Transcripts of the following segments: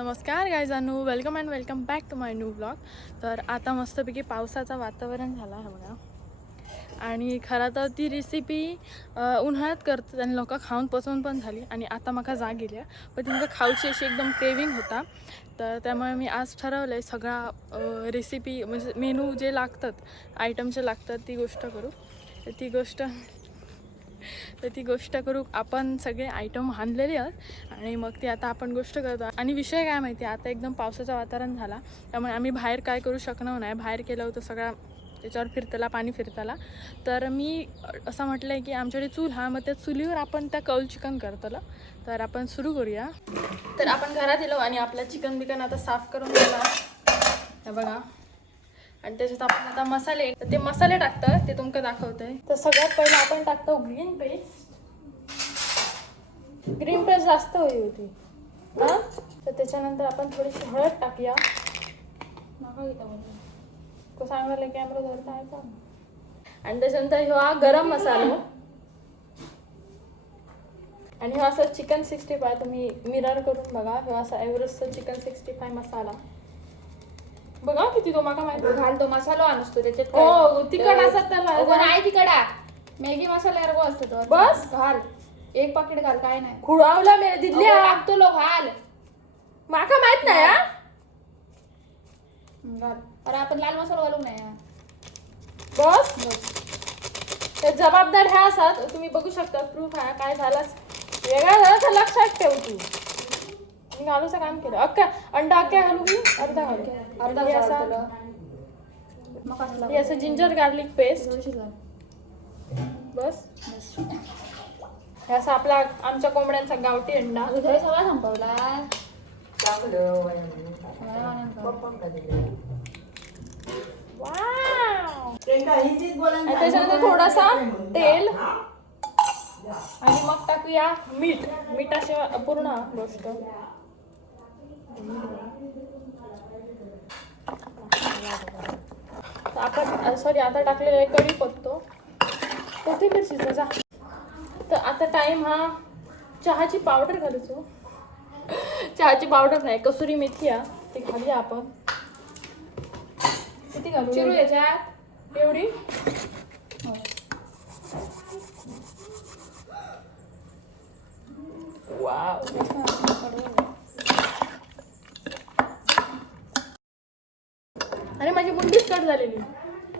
नमस्कार गायजानू, welcome and welcome back to my new blog. तर आता मस्तपैकी पावसाचं वातावरण झालं आहे बघा. आणि खरं तर ती रेसिपी उन्हाळ्यात करतात आणि लोक खाऊन पसवून पण झाली. आणि आता म्हाका जाग गेली पण ती म्हाका खाऊची अशी एकदम क्रेविंग होता. तर त्यामुळे मी आज ठरवलं आहे सगळा रेसिपी म्हणजे मेनू जे लागतात, आयटम जे लागतात ती गोष्ट करू. तर ती गोष्ट करू. आपण सगळे आयटम आणलेले आहेत आणि मग ती आता आपण गोष्ट करतो. आणि विषय काय माहिती आहे, आता एकदम पावसाचं वातावरण झाला त्यामुळे आम्ही बाहेर काय करू शकणार नाही. बाहेर केलं होतं सगळा त्याच्यावर फिरताला पाणी फिरताला. तर मी असं म्हटलं आहे की आमच्याकडे चूल हा, मग त्या चुलीवर आपण त्या कौल चिकन करतलं. तर आपण सुरू करूया. तर आपण घरात येलो आणि आपलं चिकन बिकन आता साफ करून गेला हे बघा. आणि त्याच्यात आपण आता मसाले, ते मसाले टाकतात ते तुमका दाखवतंय. तर सगळ्यात पहिलं आपण टाकतो ग्रीन पेस्ट. ग्रीन पेस्ट जास्त हवी होती हां. तर त्याच्यानंतर आपण थोडीशी हळद टाकूया. नका घेता तो सांगायला कॅमेरा धरता आहे का. आणि त्याच्यानंतर हा गरम मसाला. आणि हा असं चिकन 65 तुम्ही मिरर करून बघा. हा असा एव्हरेस्टचा चिकन 65 मसाला बघा किती तो माका माहिती. घाल तो मसाला आणतो त्याच्यात. हो तिखट असत त्याला नाही तिकडा मॅगी मसाला यार असतो तो. बस घाल एक पाकिट घाल, काय नाही खुळावला मेरे दिल्ली लागतो लो. घाल माका माहित नाही हा. घाल. अरे आपण लाल मसाला घालू नाही. बस ते जबाबदार ह्या असतात. तुम्ही बघू शकता प्रूफ आहे. काय झालं वेगळा झाला तर लक्षात ठेव तू. मी घालूचं काम केलं. अख्खा अंडा अख्ख्या घालू की अर्धा घालू. अर्धा हे असं जिंजर गार्लिक पेस्ट. बस हे असं आपला आमच्या कोंबड्यांचा गावठी अंडा. सगळा संपवला. वाव. आणि त्याच्यानंतर थोडासा तेल आणि मग टाकूया मीठ. मिठाशिवाय अपूर्ण गोष्ट. आपण सॉरी आता टाकलेला आहे कढीपत्ता, कोथिंबीर शिजायचा. तर आता टाइम हा चहाची पावडर घालायचो. चहाची पावडर नाही, कसुरी मेथी आहे ती घालूया आपण. किती घालू चिरू याच्यात एवढी. वाव. अरे माझी मुंडीच कट झालेली.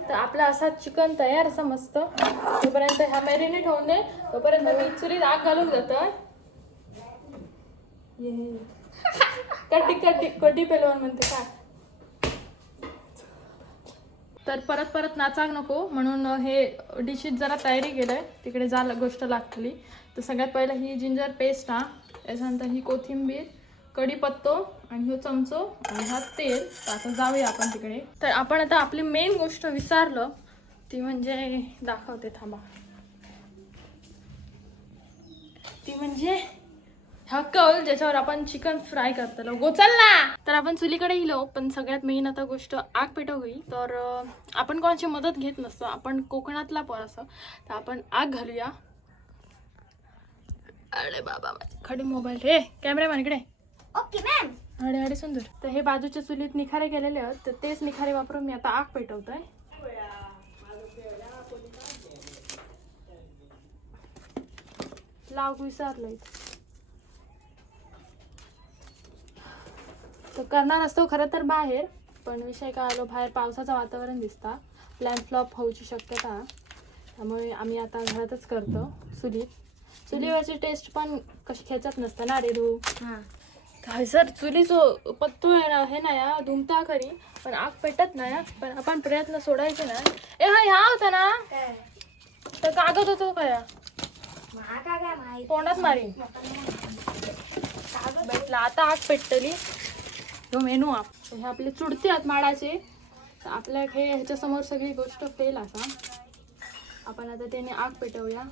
तर आपला असा चिकन तयार असा मस्त. तोपर्यंत ह्या मॅरिनेट होऊन दे. तोपर्यंत मी चुलीत आग घालून जातं. कड्डी पेलवण म्हणते काय. तर परत नाचाक नको म्हणून हे डिशेस जरा तयारी केलंय. तिकडे जा गोष्ट लागतली. तर सगळ्यात पहिलं ही जिंजर पेस्ट हा, त्याच्यानंतर ही कोथिंबीर, कढीपत्ता आणि हो चमचो आणि हा तेल. तर आता जाऊया आपण तिकडे. तर आपण आता आपली मेन गोष्ट विसरलो ती म्हणजे दाखवते थांबा. ती म्हणजे हा कौल ज्याच्यावर आपण चिकन फ्राय करतलो. गोचलला. तर आपण चुलीकडे गेलो पण सगळ्यात मेन आता गोष्ट आग पेटव गई. तर आपण कोणाची मदत घेत नसतो, आपण कोकणातला पण असं. तर आपण आग घालूया. अरे बाबा खडी मोबाईल. हे कॅमेरामॅन इकडे. Okay ma'am. अडे सुंदर. तर हे बाजूच्या चुलीत निखारे गेलेले आहेत. तर तेच निखारे वापरून मी आता आग पेटवतोय. लाव विसरलंय. तर करणार असतो खरं तर बाहेर, पण विषय काय आलो बाहेर पावसाचं वातावरण दिसता, प्लॅन फ्लॉप होऊची शक्यता. त्यामुळे आम्ही आता घरातच करतो चुलीत. चुलीवरची टेस्ट पण कशी खेचत नसतं ना रे तू. काय सर चुलीचं पत्तू आहे ना, हे नाही धुमता खरी पण आग पेटत नाही. पण आपण प्रयत्न सोडायचे ना. ए हा ह्या होता ना तर कागद होतो काय तोंडात मारी भेटला. आता आग पेटतली. तो मेनू हे आपले चुडते आहेत माडाचे. तर आपल्या हे ह्याच्यासमोर सगळी गोष्ट फेल असा. आपण आता त्याने आग पेटवूया.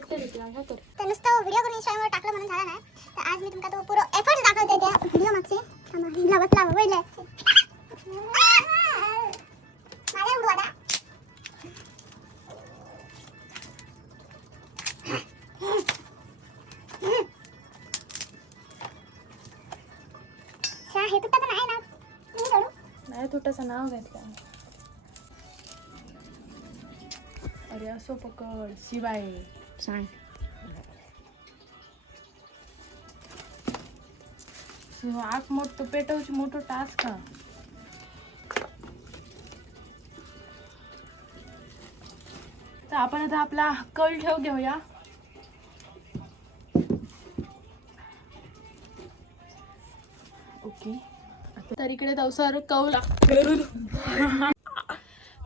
तर नुसतं व्हिडिओ करून इंस्टाग्रामवर टाकलं म्हणून झाला नाही. तर आज मी तुमका तो पुरो एफर्ट्स दाखवते त्या व्हिडिओ मागचे. लावत लावा तुटाचं नाव घेतलं. अरे असो पकड शिवाय सांग. आग मोठं पेटवची मोठं टास्क हा. तर आपण आता आपला कौल ठेव घेऊया. ओके. तर इकडे तवसर कौल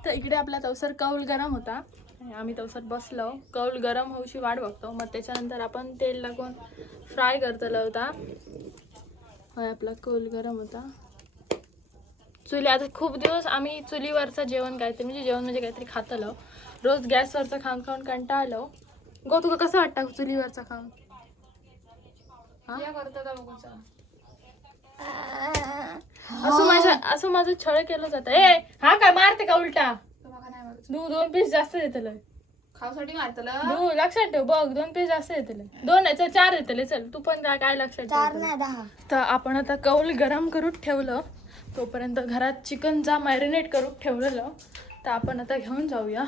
तर इकडे आपला तवसर कौल गरम होता आणि आम्ही तवसर बसलो. कौल गरम होऊशी वाट बघतो. मग त्याच्यानंतर आपण तेल टाकून फ्राय करतलो होता. होय आपला कौल गरम होता. चुली आता खूप दिवस आम्ही चुलीवरचं जेवण काहीतरी म्हणजे काहीतरी खातलो. रोज गॅसवरचं खाऊन खाऊन कंटाळलो. गो तुका कसं वाटतं चुलीवरचं खाऊन? असं माझं छळ केलं जातं. ए हा काय मारते का उलटा? दोन पीस जास्त देतलं खाऊसाठी मारतलं. लक्षात ठेव बघ. 2 पीस जास्त येतले. 2 4 येतले. चल तू पण काय लक्षात 4 ठेव. नाही 10. तर आपण आता कौल गरम करून ठेवलं. तोपर्यंत घरात चिकनचा मॅरिनेट करून ठेवलेलं. तर आपण आता घेऊन जाऊया.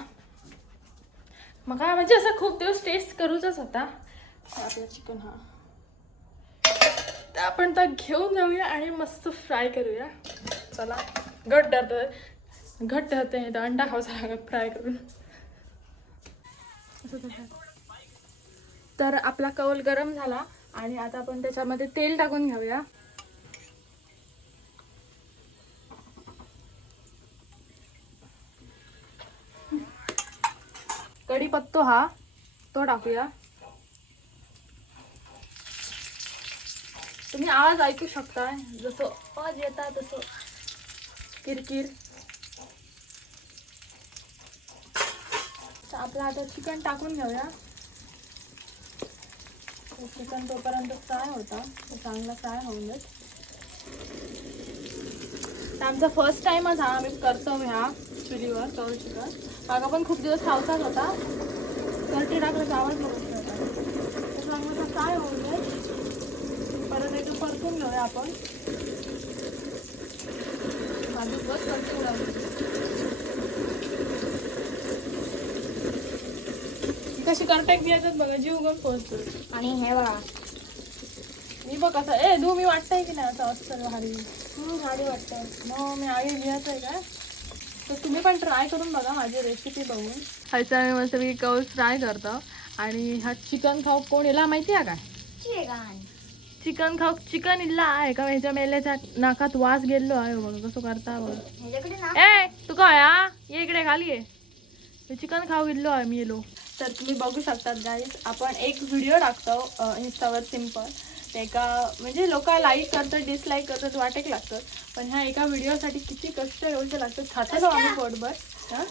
मग काय म्हणजे असं खूप दिवस टेस्ट करूचच होता आपलं चिकन. हा तर आपण तर घेऊन जाऊया आणि मस्त फ्राय करूया. चला घट्ट होते तर अंडा खाऊचा लागत फ्राय करून. तर आपला कौल गरम झाला आणि आता आपण त्याच्यामध्ये तेल टाकून घेऊया. कढीपत्तो हा तो टाकूया. तुम्ही आवाज ऐकू शकता जसं आवाज येतात तसं किरकिर. आपलं आता चिकन टाकून घेऊया. चिकन तोपर्यंत फ्राय होता तो चांगला फ्राय होऊन जाईल. आमचा फर्स्ट टाइमच हा आम्ही करतो ह्या चुलीवर कौल चिकन. मागा पण खूप दिवस खावचाच होता. करटी टाकल्याचा आवाज बघत होता. तो चांगला फ्राय होऊन जाईल. परत एक परतून घेऊया आपण. माझं बस करतो कशी करताय मी याच्यात बघा जीव घेऊन पोहोचतो. आणि हे बघा मी बघ असं मी वाटतंय की नाही असं असतं भारी. भारी वाटतंय. मग मी आई लिहायचं आहे काय. तर तुम्ही पण ट्राय करून बघा माझी रेसिपी बघून. ह्याचा मी मस्त मी कौल फ्राय करतो. आणि हा चिकन खाऊ कोण याला माहिती आहे काय? चिकन खाऊ चिकन इल्ला आहे का ह्याच्या मेल्याच्या नाकात वास गेलो आहे बघ कसं करता बघ. तू काय ये इकडे खाली आहे. चिकन खाऊ गेलो आहे मी येलो. तर तुम्ही बघू शकतात गाईज आपण एक व्हिडिओ टाकतो इंस्टावर सिम्पल. ते एका म्हणजे लोक लाईक करतात डिसलाईक करतात वाटेक लागतात. पण ह्या एका व्हिडिओसाठी किती कष्ट एवढे लागतात. खातो आम्ही पोटभर. हां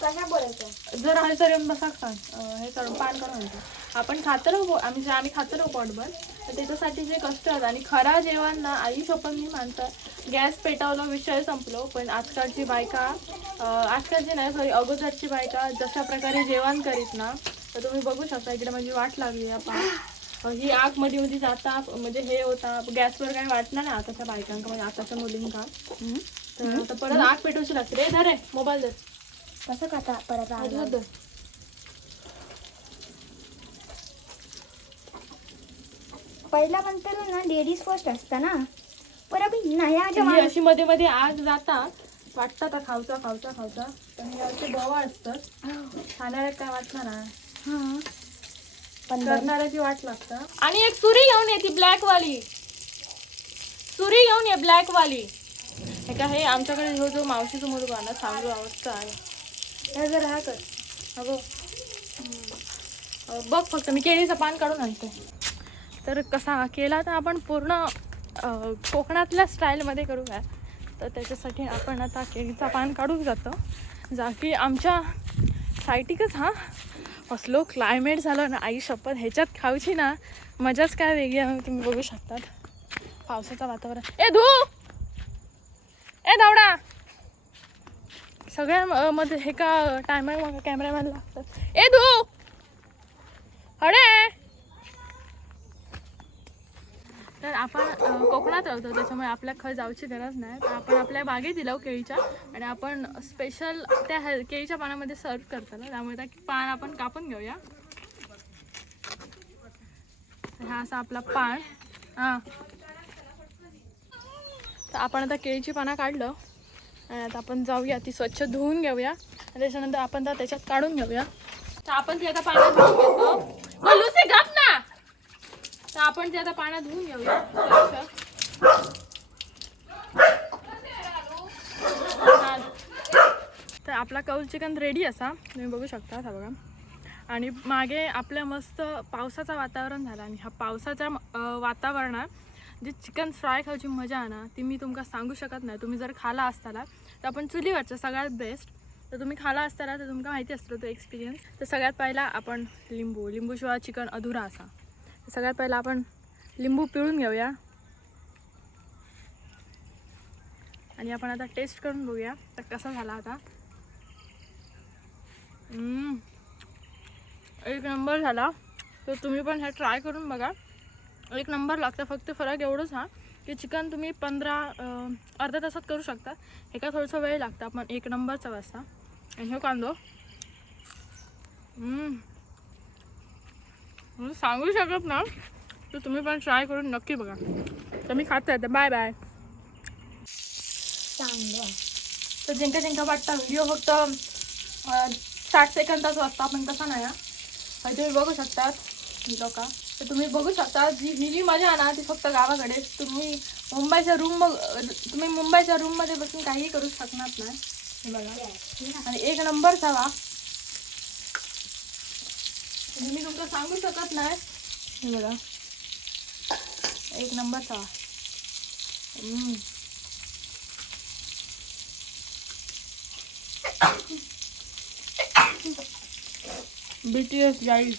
कशा बोलायचं जर आहे तर येऊन बसा सांग हे करून पान करून म्हणतो. आपण खातो आम्ही खातो पोटभर. तर त्याच्यासाठी जे कष्ट आहेत आणि खरा जेवण ना आई शपथ मी मानतं. गॅस पेटवलं विषय संपलो. पण आजकालची बायका आजकालची नाही सॉरी अगोदरची बायका जशा प्रकारे जेवण करीत ना तर तुम्ही बघू शकता. इकडे माझी वाट लागली आपण ही आग मध्ये जाता म्हणजे हे होता गॅसवर काही वाटलं नाही आताच्या बायकांका म्हणजे आताच्या मुलींका. तर परत आग पेटवची लागते. रे धर मोबाईल धर. कसं खाता परत पहिला पण तर ना लेडीज फर्स्ट असता ना. बरोबर अशी मध्ये मध्ये आग जाता वाटतात खावचा पण हे असे बवा असतात. खाणाऱ्या काय वाटणार ना पण करणाऱ्याची वाट लागतं. आणि एक सुरी घेऊन ये ती ब्लॅक वाली सुरी घेऊन ये ब्लॅक वाली. हे का हे आमच्याकडे जो मावशीचा मुलगा ना चांगली अवस्था आहे. हे जर हा कर अगो बघ फक्त मी केळीचं पान काढून आणते. तर कसा केला तर आपण पूर्ण कोकणातल्या स्टाईलमध्ये करूया. तर त्याच्यासाठी आपण आता केळीचा पान काढून जातो. जा की आमच्या साईटिकच हा असलो क्लायमेट झालं ना आई शपथ ह्याच्यात खाऊची ना मजाच काय वेगळी आहे. तुम्ही बघू शकतात पावसाचं वातावरण. ए धावडा सगळ्या मध्ये हे का टायमर मग कॅमेरामॅन लागतात. धू अरे तर आपण कोकणात राहतो त्याच्यामुळे आपल्या खय जाऊची गरज नाही. तर आपण आपल्या बागेत दिलो केळीच्या आणि आपण स्पेशल त्या केळीच्या पानामध्ये सर्व करतो त्यामुळे त्या पान आपण कापून घेऊया. हा असा आपला पान. हां तर आपण आता केळीची पानं काढलं आणि आता आपण जाऊया ती स्वच्छ धुवून घेऊया आणि त्याच्यानंतर आपण त्याच्यात काढून घेऊया. तर आपण ती आता पाण्यात धुवून घेतो. लुसी गप ना. तर आपण ती आता पाण्यात धुवून घेऊया तर आपला कौल चिकन रेडी असा तुम्ही बघू शकता. हा बघा आणि मागे आपल्या मस्त पावसाचं वातावरण झालं आणि ह्या पावसाच्या वातावरणात जी चिकन फ्राय खायची मजा आहे ना ती मी तुमका सांगू शकत नाही. तुम्ही जर खाला असताना तर आपण चुलीवरचं सगळ्यात बेस्ट. तर तुम्ही खाला असताना तर तुमका माहिती असतो तो एक्सपिरियन्स. तर सगळ्यात पहिला आपण लिंबूशिवाय चिकन अधुरा असा. तर सगळ्यात पहिला आपण लिंबू पिळून घेऊया आणि आपण आता टेस्ट करून बघूया तर कसा झाला आता. एक नंबर झाला. तर तुम्ही पण हे ट्राय करून बघा. एक नंबर लागतं. फक्त फरक एवढंच हा की चिकन तुम्ही अर्ध्या तासात करू शकता. हे का थोडंसं वेळ लागतं. आपण एक नंबरचा वाजता आणि हे कांदो सांगू शकत ना. तर तुम्ही पण ट्राय करून नक्की बघा. तर मी खाते आता. Bye bye. चांगलं. तर जिंका वाटता व्हिडिओ फक्त 60 सेकंदाचा वाजता पण तसा नाही. तुम्ही बघू शकतात लोक. तर तुम्ही बघू शकता जी मजा आहे ना ती फक्त गावाकडे. तुम्ही मुंबईच्या रूममध्ये बसून काहीही करू शकणार नाही. हे बघा आणि एक नंबर जावा. मी तुमचं सांगू शकत नाही. हे बघा एक नंबर जावा. BTS guide.